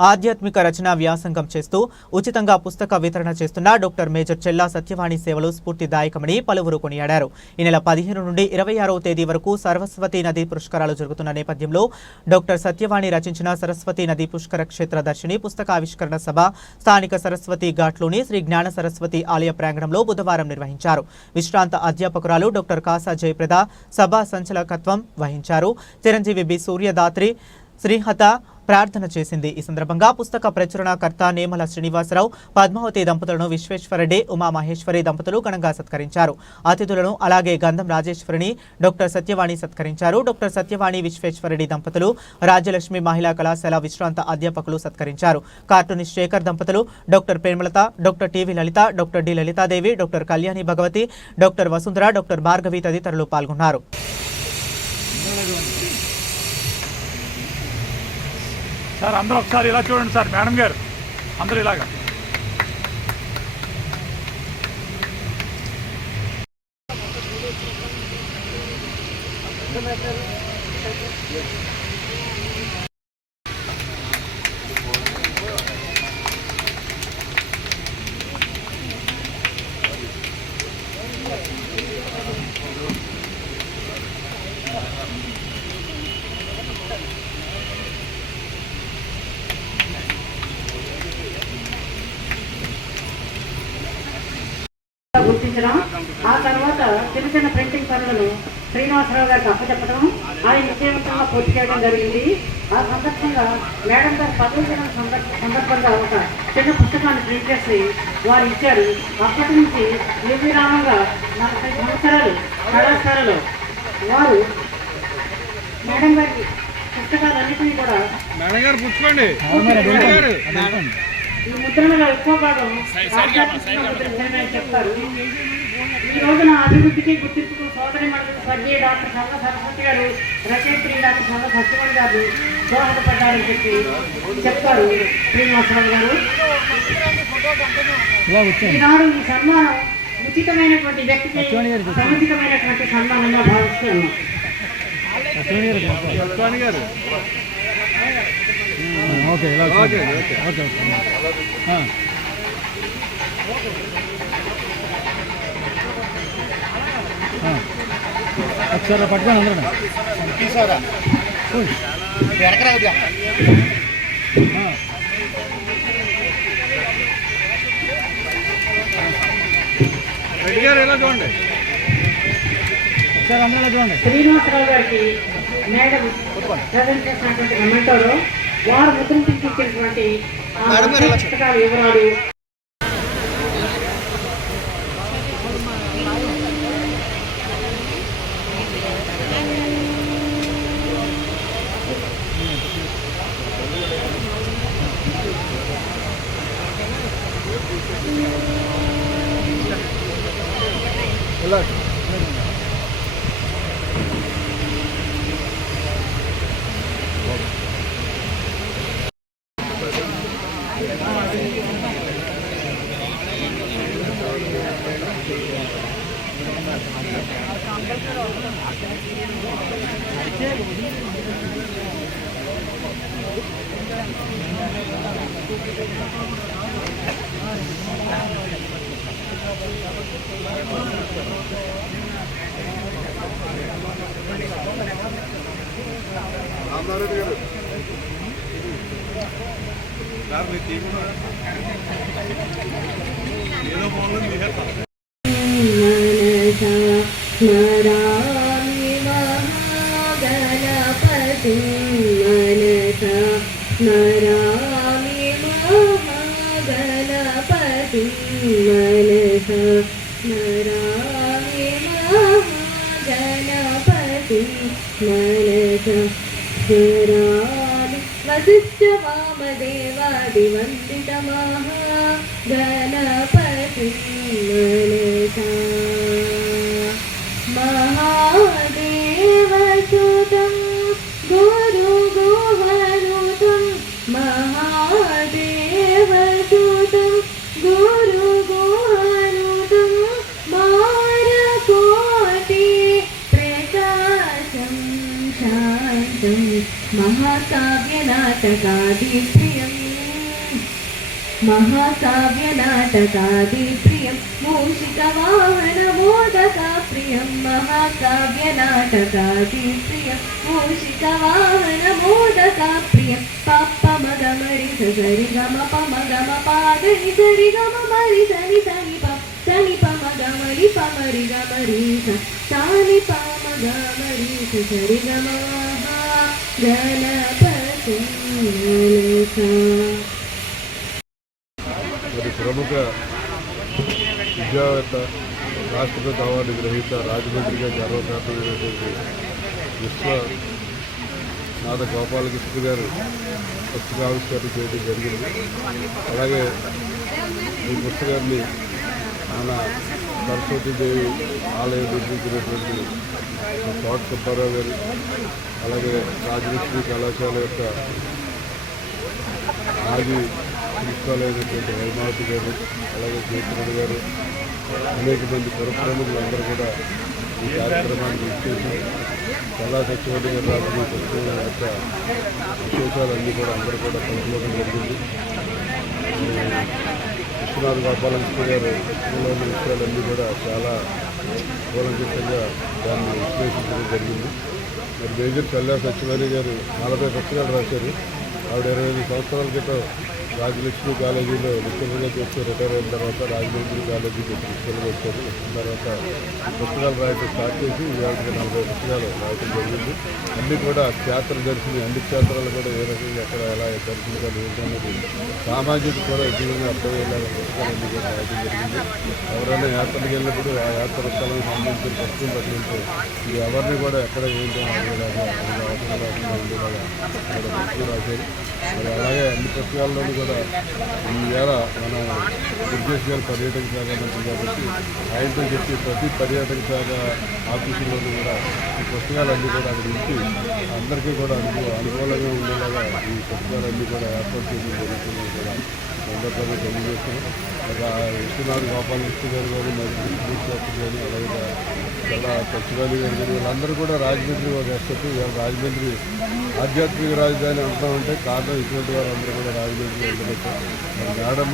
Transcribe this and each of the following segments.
ఆధ్యాత్మిక రచనా వ్యాసంగం చేస్తూ ఉచితంగా పుస్తక వితరణ చేస్తున్న డాక్టర్ మేజర్ చెల్లా సత్యవాణి సేవలు స్ఫూర్తిదాయకమని పలువురు కొనియాడారు. ఈ నెల పదిహేను నుండి ఇరవై ఆరవ తేదీ వరకు సరస్వతి నది పుష్కరాలు జరుగుతున్న నేపథ్యంలో డాక్టర్ సత్యవాణి రచించిన సరస్వతి నది పుష్కర క్షేత్ర దర్శిని పుస్తక ఆవిష్కరణ సభ స్థానిక సరస్వతి ఘాట్లోని శ్రీ జ్ఞాన సరస్వతి ఆలయ ప్రాంగణంలో బుధవారం నిర్వహించారు. విశ్రాంత అధ్యాపకురాలు డాక్టర్ కాసా జయప్రద సభా సంచలకత్వం వహించారు. చిరంజీవి బి సూర్యదాత్రి శ్రీహత ప్రార్థన చేసింది. ఈ సందర్భంగా పుస్తక ప్రచురణకర్త నేమల శ్రీనివాసరావు పద్మావతి దంపతులను విశ్వేశ్వరరెడ్డి ఉమా మహేశ్వరి దంపతులు ఘనంగా సత్కరించారు. అతిథులను అలాగే గంధం రాజేశ్వరిని డాక్టర్ సత్యవాణి సత్కరించారు. డాక్టర్ సత్యవాణి విశ్వేశ్వరరెడ్డి దంపతులు రాజ్యలక్ష్మి మహిళా కళాశాల విశ్రాంత అధ్యాపకులు సత్కరించారు. కార్టూనిస్ట్ శేఖర్ దంపతులు doctor Premalatha doctor TV Lalitha doctor D Lalithadevi doctor Kalyani Bhagavathi doctor Vasundhara doctor Bhargavi తదితరులు పాల్గొన్నారు. సార్ అందరూ ఒకసారి ఇలా చూడండి సార్ మేడం గారు. అందరూ ఇలాగా. గుర్తించడం. ఆ తర్వాత చిన్న చిన్న ప్రింటింగ్ పనులను శ్రీనివాసరావు గారికి అప్పచెప్పడం. ఆయన విజయవంతంగా పూర్తి చేయడం జరిగింది. ఆ సందర్భంగా మేడం గారు పదవి దినం సందర్భ- సందర్భంగా ఒక చిన్న పుస్తకాన్ని ప్రింట్ చేసి వారు ఇచ్చారు. అప్పటి నుంచి నిర్విరామంగా నలభై సంవత్సరాలు కళాశాలలో వారు మేడం గారి పుస్తకాలన్నింటినీ కూడా మేడం గారు పుచ్చుకోండి ఈ ముద్రణలో ఎక్కువ భాగం ముద్రణ చెప్తారు. ఈ రోజున అభివృద్ధికి గుర్తింపుకు సోదరి మండలి స్వర్గీయ డాక్టర్ సంగ సరస్వతి గారు రచయిత్రి డాక్టర్ సంగ సత్యమణి గారు దోహదపడ్డారని చెప్పి చెప్తారు శ్రీనివాసరావు గారు. ఈనాడు ఈ సన్మానం ఉచితమైనటువంటి వ్యక్తికి సముచితమైనటువంటి సన్మానంగా సత్యవాణి గారు. ఓకే ఇలా ఓకే ఓకే. ఒకసారి పట్టుకొని అందరూ రెడ్డి గారు ఇలా చూడండి. ఒకసారి అందరూ చూడండి. శ్రీనివాసరావు గారికి మేడం ప్రజెంట్ చేసినటువంటి కమెంటోలో వారు ముద్రించినటువంటి పుస్తకాల వివరాలు రామనారాయణ గారు సార్ మీ టీం ఏదో బాగుంది మీ स्मरामि महागणपतिं मनसा स्मरामि महागणपतिं मनसा स्मरामि महागणपतिं मनसा स्मरामि वसिष्ठवामदेवादिवन्दितमहागणपतिं मनसा నాటకాదిప్రియం మహాకావ్య నాటకాదిప్రియం మూషికవాహనమోదకాప్రియం మహాకావ్య నాటకాదిప్రియం మూషికవాహనమోదకాప్రియం పప్పమగమరి సరి గమ పమగమ పాదని సరి గమ మరి సని సని ప సని పమగమరి పమరి గమరి సాని పమగమరి సరి గమ గణప మరి ప్రముఖ విద్యావేత్త రాష్ట్రపతి అవార్డు గ్రహీత రాజమండ్రిగా గర్వకారణమైనటువంటి విశ్వనాథ గోపాలకృష్ణ గారు పుస్తకావిష్కరణ చేయడం జరిగింది. అలాగే ఈ పుస్తకాన్ని మన సరస్వతీదేవి ఆలయ నిర్మించినటువంటి తోట సుబ్బారావు గారు అలాగే రాజలక్ష్మి కళాశాల యొక్క ఆది ప్రిన్సిపాల్ అయినటువంటి హైమావతి గారు అలాగే కేసీఆర్ గారు అనేక మంది పురప్రముఖులందరూ కూడా ఈ కార్యక్రమానికి ఇచ్చేసి కళా సచివాలయ గారు రాసిన యొక్క విశేషాలన్నీ కూడా అందరూ కూడా పంచుకోవడం జరిగింది. విశ్వనాథ్ గోపాలకృష్ణ గారు పుస్తకంలోని విషయాలన్నీ కూడా చాలా కూలంకృతంగా దాన్ని విశ్లేషించడం జరిగింది. మరి మేజర్ కళ్యాణ్ సత్యవాణి గారు నలభై పుస్తకాలు రాశారు. ఆవిడ ఇరవై ఐదు సంవత్సరాల క్రితం రాజలక్ష్మి కాలేజీలో లెక్చరర్గా చేస్తే రిటైర్ అయిన తర్వాత రాజమండ్రి కాలేజీకి ప్రిన్సిపల్గా వచ్చారు. వచ్చిన తర్వాత పుస్తకాలు రాయటం స్టార్ట్ చేసి ఇవాళకి నలభై పుస్తకాలు రాయటం జరిగింది. అన్నీ కూడా క్షేత్ర దర్శనం అన్ని క్షేత్రాలు కూడా ఏ రకంగా ఎక్కడ ఎలా దర్శించాలి ఏంటనేది సామాజిక కూడా ఎటువంటి అర్థమయ్యేలాగా పుస్తకాలు పుస్తకాలన్నీ కూడా రాయటం జరిగింది. ఎవరైనా యాత్రలకు వెళ్ళినప్పుడు ఆ యాత్ర స్థలానికి సంబంధించిన పుస్తకం పట్టుకుంటే ఇది ఎవరిని కూడా ఎక్కడ ఏంటో అడిగేలాగా అవసరం లేకుండా ఉండేలాగా ఇక్కడ పుస్తకం రాశారు. మరి అలాగే అన్ని పుస్తకాల్లోనూ కూడా ఈ వేళ మనం దుర్గేష్ గారు పర్యాటక శాఖ మంత్రి కాబట్టి ఆయనతో చెప్పి ప్రతి పర్యాటక శాఖ ఆఫీసుల్లోనూ కూడా ఈ పుస్తకాలన్నీ కూడా అక్కడ ఇచ్చి అందరికీ కూడా అనుకూ అనుకూలంగా ఉండేలాగా ఈ పుస్తకాలన్నీ కూడా ఏర్పాటు చేయడం జరుగుతుందని కూడా సందర్భంగా తెలియజేస్తున్నాం. మరి విశ్వనాథ్ గోపాలకృష్ణ గారు కానీ మరి గారు కానీ అలాగే చాలా సచివాలయం గారు వీళ్ళందరూ కూడా రాజమండ్రి ఒక ఎస్టెప్ రాజమండ్రి ఆధ్యాత్మిక రాజధాని అంటున్నామంటే కారణం ఇటువంటి వారు అందరూ కూడా రాజమండ్రి వెళ్ళబెట్టారు మరి మేడం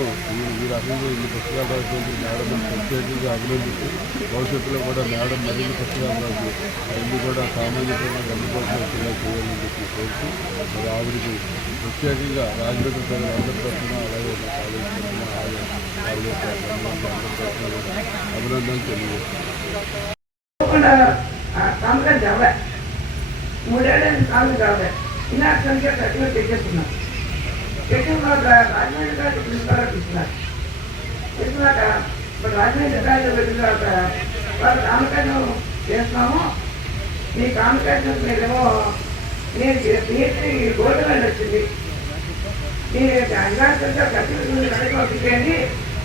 ఈ రకంగా ఇన్ని పుస్తకాలు రాసినటువంటి మేడం ప్రత్యేకంగా అభినందిస్తూ భవిష్యత్తులో కూడా మేడం మరిన్ని పుస్తకాలు రాసి అన్ని కూడా సామాన్యంగా అందుకోసం చేయాలని చెప్పి కోరుతూ మరి ఆవిడకి ప్రత్యేకంగా రాజమండ్రి ప్రజలందరి తరఫున అలాగే మా కాలేజీ తరఫున అలాగే వాళ్ళ అందరి తరఫున కూడా అభినందనలు తెలియజేస్తున్నాను కాంగ్రెస్ జాబే మూడేళ్ళ కాంగ్రెస్ జాబే ఇలా సంఖ్య సర్టిఫికేట్ తెచ్చేస్తున్నాం తెచ్చిన రాజమండ్రి గారు ప్రిన్సిపల్ తీసుకున్నారు తీసుకున్నాక ఇప్పుడు రాజమండ్రి గారు వెళ్ళిన తర్వాత వాళ్ళు కామకాజం చేస్తున్నాము. మీ కామకాజం మీరేమో నేను పిహెచ్డి గోల్డ్ మెడల్ వచ్చింది. మీ అగ్నాస్తంగా సర్టిఫికేట్ కనుక్కోండి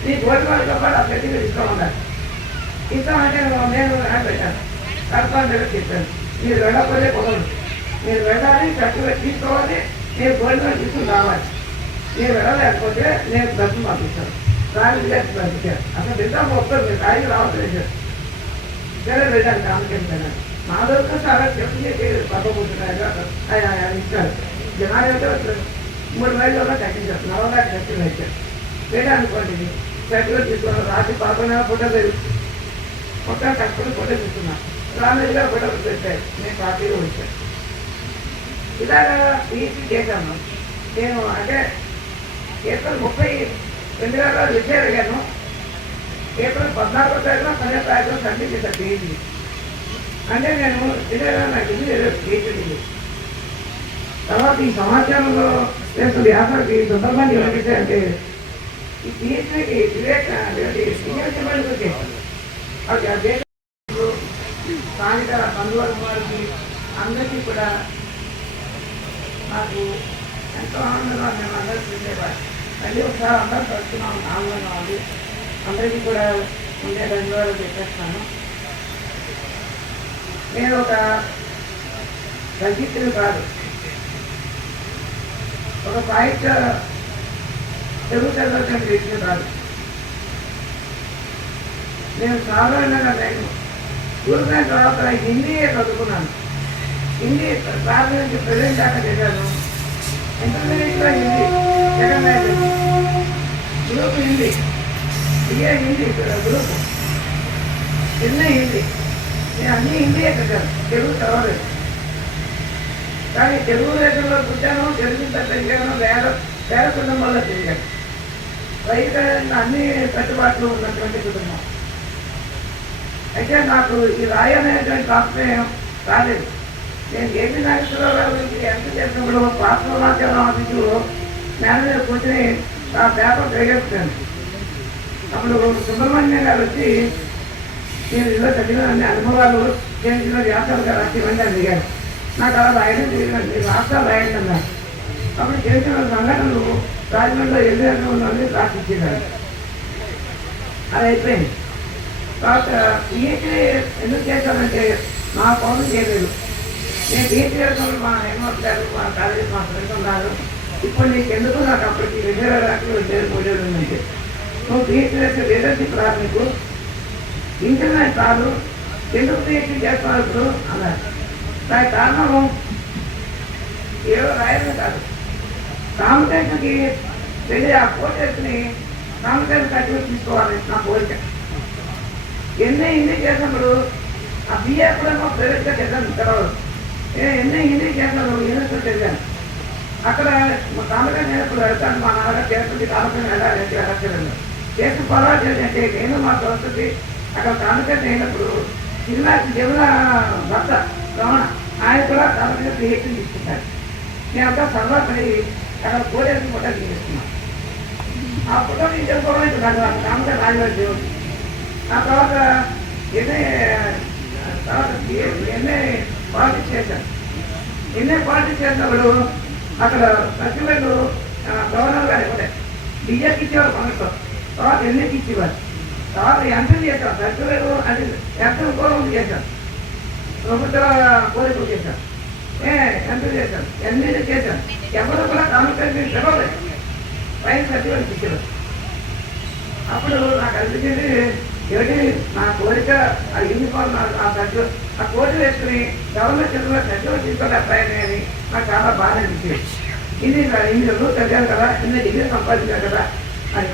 మీ గోల్డ్ మెడల్తో పాటు ఆ సర్టిఫికేట్ ఇస్తామన్నారు ఇస్తామంటే నేను పెట్టాను. కన్ఫర్మ్ మీద చెప్పాను. మీరు వెళ్ళకపోతే కుదరదు. మీరు వెళ్ళాలి చక్కగా తీసుకోవాలి నేను గోల్డ్ తీసుకుని రావాలి. నేను వెళ్ళలేకపోతే నేను దర్శనం పంపిస్తాను. దానికి లేదు పంపించాను అసలు నిజాం ఒక్కరు మీరు రాయి రావట్లేదు. సరే వెళ్ళాను కామకెళ్ళాను మా దగ్గర చాలా చెప్పి పంపబోతున్నాయి ఆయన ఇచ్చారు జనాలు అయితే మూడు వేలు తగ్గించారు నవగా ఖర్చులు వచ్చారు వెళ్ళానుకోండి అనుకోండి. తీసుకున్నాను. రాత్రి పదకొండు ఫోటో లేదు మొత్తం కట్టుకుని ఫోటో తీసుకున్నాను. రామేశ్వర ఫోటో పెట్టారు. నేను పార్టీలో వచ్చాను ఇలాగా పీహెచ్డీ చేశాను నేను అంటే ఏప్రిల్ ముప్పై రెండు వేల విద్య అడిగాను ఏప్రిల్ పద్నాలుగో తారీఖున పన్నెండు తారీఖున సబ్మిట్ చేశాను పీహెచ్డీ అంటే నేను ఇదే నాకు ఇది పీహెచ్డీ తర్వాత ఈ సమాచారంలో చేస్తున్న వ్యాపారికి సందర్భాన్ని ఏమంటే అంటే ఈ పిహెచ్డికి వివేక్ వివేక్ వచ్చేసాను అది అదే స్థానిక బంధువుల వారికి అందరికీ కూడా నాకు ఎంతో ఆనందంగా మేము అందరూ చూసేవారు మళ్ళీ ఒకసారి అందరూ కలుస్తున్నాం ఆనందంగా ఉంది అందరికీ కూడా ఉండే ధన్యవాదాలు చెప్పేస్తాను. నేను ఒక రచయితలు కాదు ఒక సాహిత్య తెలుగు చదవటం వ్యక్తి కాదు. నేను సాధారణంగా నేను చూసిన తర్వాత హిందీయే చదువుకున్నాను. హిందీ ప్రాథమిక నుంచి ప్రజెంట్ దాకా చదివాను ఇంటర్మీడియట్లో హిందీ సెకండ్ లాంగ్వేజ్ హిందీ. ఇదే హిందీ గ్రూప్. చిన్న హిందీ. నేను అన్నీ హిందీయే చదివాను తెలుగు చదవలేదు. కానీ తెలుగు దేశంలో పుట్టాను తెలుగు తగ్గాను వేద వేద కుటుంబంలో తిరిగాను రైతు అన్ని కట్టుబాట్లు ఉన్నటువంటి కుటుంబం. అయితే నాకు ఈ రాయి అనేటువంటి తాత్పర్యం రాలేదు. నేను ఏపీ నాగేశ్వరరావు గారి గురించి ఎంత చేసినప్పుడు పాత్రమాచారం ఆఫీసులో మేనేజర్ కూర్చొని ఆ పేపర్ తిరిగేస్తాను అప్పుడు సుబ్రహ్మణ్యం గారు వచ్చి నేను ఇలా చదివిన అన్ని అనుభవాలు చేసిన వ్యాసాలు గారు రాసి ఇవ్వండి అడిగారు. నాకు అలా రాయడం తెలియదు రాష్ట్రాలు రాయండి అన్నారు. అప్పుడు చేసిన సంఘటనలు రాజమండ్రిలో ఎదురు ఉన్నది రాసిచ్చేదాన్ని అది అయిపోయింది. తర్వాత పిహెచ్డీ ఎందుకు చేశానంటే మా కోసం చేయలేదు. నేను పిహెచ్డీ చేస్తాను మా హెడ్మాస్టర్ గారు మా కాలేజీ మా ఫ్రెండ్ ఉన్నారు. ఇప్పుడు నీకు ఎందుకు నాకు అప్పటికి రిజర్వ్ వేల దాకా రెండు ఉందంటే నువ్వు పిహెచ్డీ చేస్తే లీడర్షిప్ రాదు నీకు. ఇంటర్నెట్ కాదు ఎందుకు పిహెచ్డీ చేస్తున్నారు ఇప్పుడు? అన్నారు. దాని కారణం ఏదో రాయడం కాదు. కాంపిటేషన్కి వెళ్ళి ఆ కోటేస్ని కాంపిటేషన్ కట్టి తీసుకోవాలి నా కోరిక. ఎన్ని హిందీ చేసినప్పుడు ఆ బిఏ కూడా మా ప్రైవేట్గా చేశాను తర్వాత. ఎన్ని హిందీ చేశాను యూనివర్సిటీ చదివాను అక్కడ మా కామగా నేను ఇప్పుడు వెళ్తాను మా నాన్నగారు చేస్తుంది కామగా వెళ్ళాలి అంటే వెళ్ళట్లేదు చేసి పొరపాటు చేసి నేను మా దోస్తుంది అక్కడ కామగా అయినప్పుడు జిల్లా జమున భర్త రమణ ఆయన కూడా కామగా పిహెచ్డీ తీసుకుంటారు. నేను అంతా సర్వపడి అక్కడ కోడేసి ఫోటో తీసుకున్నాను ఆ ఫోటో తీసుకోవడం ఇప్పుడు కామగా రాజవారి దేవుడు. ఆ తర్వాత ఎన్ఐ తర్వాత ఎన్ఏ పాలిటిక్స్ చేశాను ఎన్ఏ పాలిటిక్స్ చేసినప్పుడు అక్కడ సర్టిఫికెట్ గవర్నర్ గారు ఇవ్వలేదు డిఎస్కి ఇచ్చేవారు మనకు తర్వాత ఎన్ఐకి ఇచ్చేవారు. తర్వాత ఎంట్రీ చేశాం సర్టిఫికెట్ అది ఎంట్రీ కోరం ఉంది ప్రభుత్వ కోరికలు చేశాను ఏ ఎంట్రీ చేశాను ఎన్ఏ చేశాను ఎవరు కూడా కామెంట్ పిలవలేదు. పైన సర్టిఫికెట్ ఇచ్చేవారు. అప్పుడు నాకు అనిపించింది ఏమిటి? నా కోరిక ఆ యూనిఫామ్ ఆ సజ్జు ఆ కోర్టు వేసుకుని గవర్నమెంట్ చదువులో సజ్జులు తీసుకోలేకపోయాను అని నాకు చాలా బాధ అనిపించింది. ఇది ఇన్ని రోజులు చదివాను కదా ఇన్ని డిగ్రీ సంపాదించాను కదా అని.